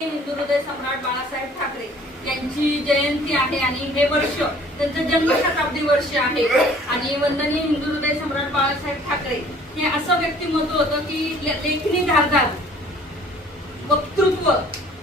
हिंदू हृदय सम्राट बाळासाहेब ठाकरे यांची जयंती आहे आणि हे वर्ष त्यांचं जन्मशताब्दी वर्ष आहे। आणि वंदनीय हिंदू हृदय सम्राट बाळासाहेब ठाकरे हे असं व्यक्तिमत्व होतं की लेखणी धारदार, वक्तृत्व,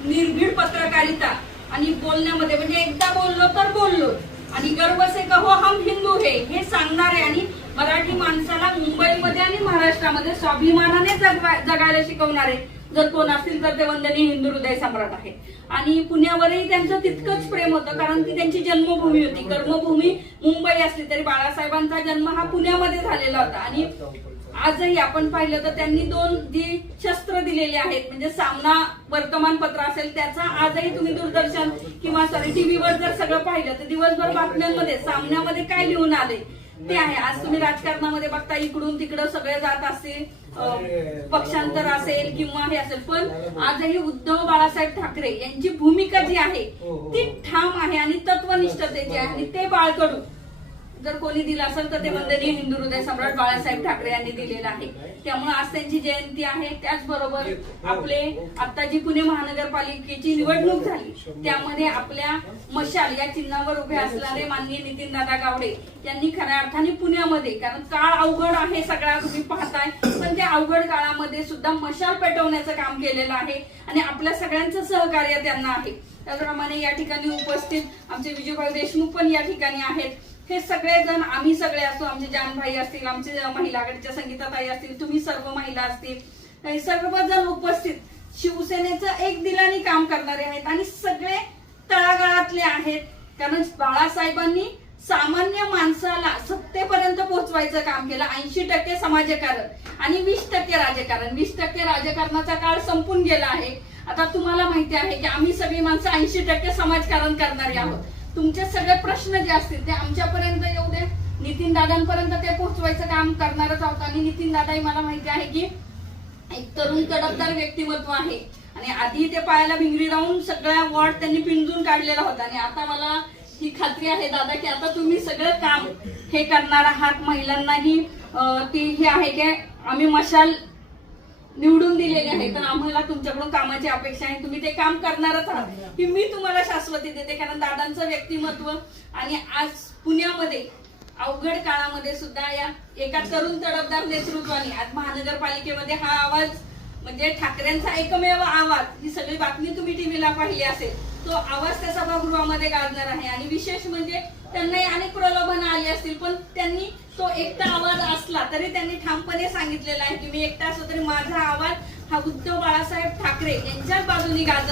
निर्भीड पत्रकारिता आणि बोलण्यामध्ये म्हणजे एकदा बोललो तर बोललो आणि गर्व से कहो हम हिंदू हे सांगणारे आणि मराठी माणसाला मुंबईमध्ये आणि महाराष्ट्रामध्ये स्वाभिमानाने जगायला शिकवणारे जर कोण असतील तर ते वंदनीय हिंदू हृदय सम्राट आहे। आणि पुण्यावरही त्यांचं तितकंच प्रेम होतं कारण ती त्यांची जन्मभूमी होती, कर्मभूमी मुंबई असली तरी बाळासाहेबांचा जन्म हा पुण्यामध्ये झालेला होता। आणि आजही आपण पाहिलं तर त्यांनी दोन जी शस्त्र दिलेली आहेत म्हणजे सामना वर्तमानपत्र असेल त्याचा आजही तुम्ही दूरदर्शन किंवा टीव्हीवर जर सगळं पाहिलं तर दिवसभर बातम्यांमध्ये सामन्यामध्ये काय लिहून आले ते आहे। आज तुम्ही राजकारणामध्ये बघता इकडून तिकडं सगळे जात असतील, पक्षांतर असेल किंवा हे असेल, पण आजही उद्धव बाळासाहेब ठाकरे यांची भूमिका जी आहे ती ठाम आहे आणि तत्वनिष्ठतेची आहे आणि ते बाळकडू जर कोणी दिलं असेल तर ते वंदनीय हिंदू हृदय सम्राट बाळासाहेब ठाकरे यांनी दिलेलं आहे। त्यामुळे आज त्यांची जयंती आहे। त्याचबरोबर आपले आता जी पुणे महानगरपालिकेची निवडणूक झाली त्यामध्ये आपल्या मशाल या चिन्हावर उभे असणारे माननीय नितीनदादा गावडे यांनी खऱ्या अर्थाने पुण्यामध्ये, कारण काळ अवघड आहे सगळा तुम्ही पाहताय, पण त्या अवघड काळामध्ये सुद्धा मशाल पेटवण्याचं काम केलेलं आहे आणि आपल्या सगळ्यांचं सहकार्य त्यांना आहे। त्याचप्रमाणे या ठिकाणी उपस्थित आमचे विजयभाई देशमुख पण या ठिकाणी आहेत। हे सगळेजण आम्ही सगळे असतो, आमचे जानभाई असतील, आमचे महिला आघाडीच्या संगीताताई असतील, तुम्ही सर्व महिला असतील, सर्वजण उपस्थित शिवसेनेचं एक दिलाने काम करणारे आहेत आणि सगळे तळागाळातले आहेत। कारण बाळासाहेबांनी सामान्य माणसाला सत्तेपर्यंत पोहोचवायचं काम केलं। 80% समाजकारण आणि 20% राजकारण। 20% राजकारणाचा काळ संपून गेला आहे। आता तुम्हाला माहिती आहे की आम्ही सगळी माणसं 80% समाजकारण करणारी आहोत। तुमचे सगळे प्रश्न जे असतील ते आमच्यापर्यंत एवढे नितीन दादांपर्यंत ते पोहोचवायचं काम करणारच आहोत। आणि नितीन दादाही मला माहिती आहे की एक तरुण तडफदार व्यक्तिमत्व आहे आणि आधी ते पायाला भिंगरी लावून सगळ्या वॉर्ड त्यांनी पिंजून काढलेला होता आणि आता मला ही खात्री आहे दादा की आता तुम्ही सगळं काम हे करणार आहात। महिलांनाही ती हे आहे की आम्ही मशाल निवडून दिलेले आहे तर आम्हाला तुमच्याकडून कामाची अपेक्षा आहे, तुम्ही ते काम करणारच आहात ही मी तुम्हाला शाश्वती देते। कारण दादांचं व्यक्तिमत्व आणि आज पुण्यामध्ये अवघड काळामध्ये सुद्धा या एका तरुण तडफदार नेतृत्वाने आज महानगरपालिकेमध्ये हा आवाज म्हणजे ठाकरेंचा एकमेव आवाज, ही सगळी बातमी तुम्ही टीव्हीला पाहिली असेल, तो आवाज त्या सभागृहामध्ये गाजणार आहे। आणि विशेष म्हणजे त्यांना अनेक प्रलोभनं आली असतील पण त्यांनी तो एकटा आवाज असला तरी त्यांनी ठामपणे सांगितलेला आहे की मी एकटा असलो तरी माझा आवाज हा उद्धव बाळासाहेब ठाकरे यांच्याच बाजूने गाजणार।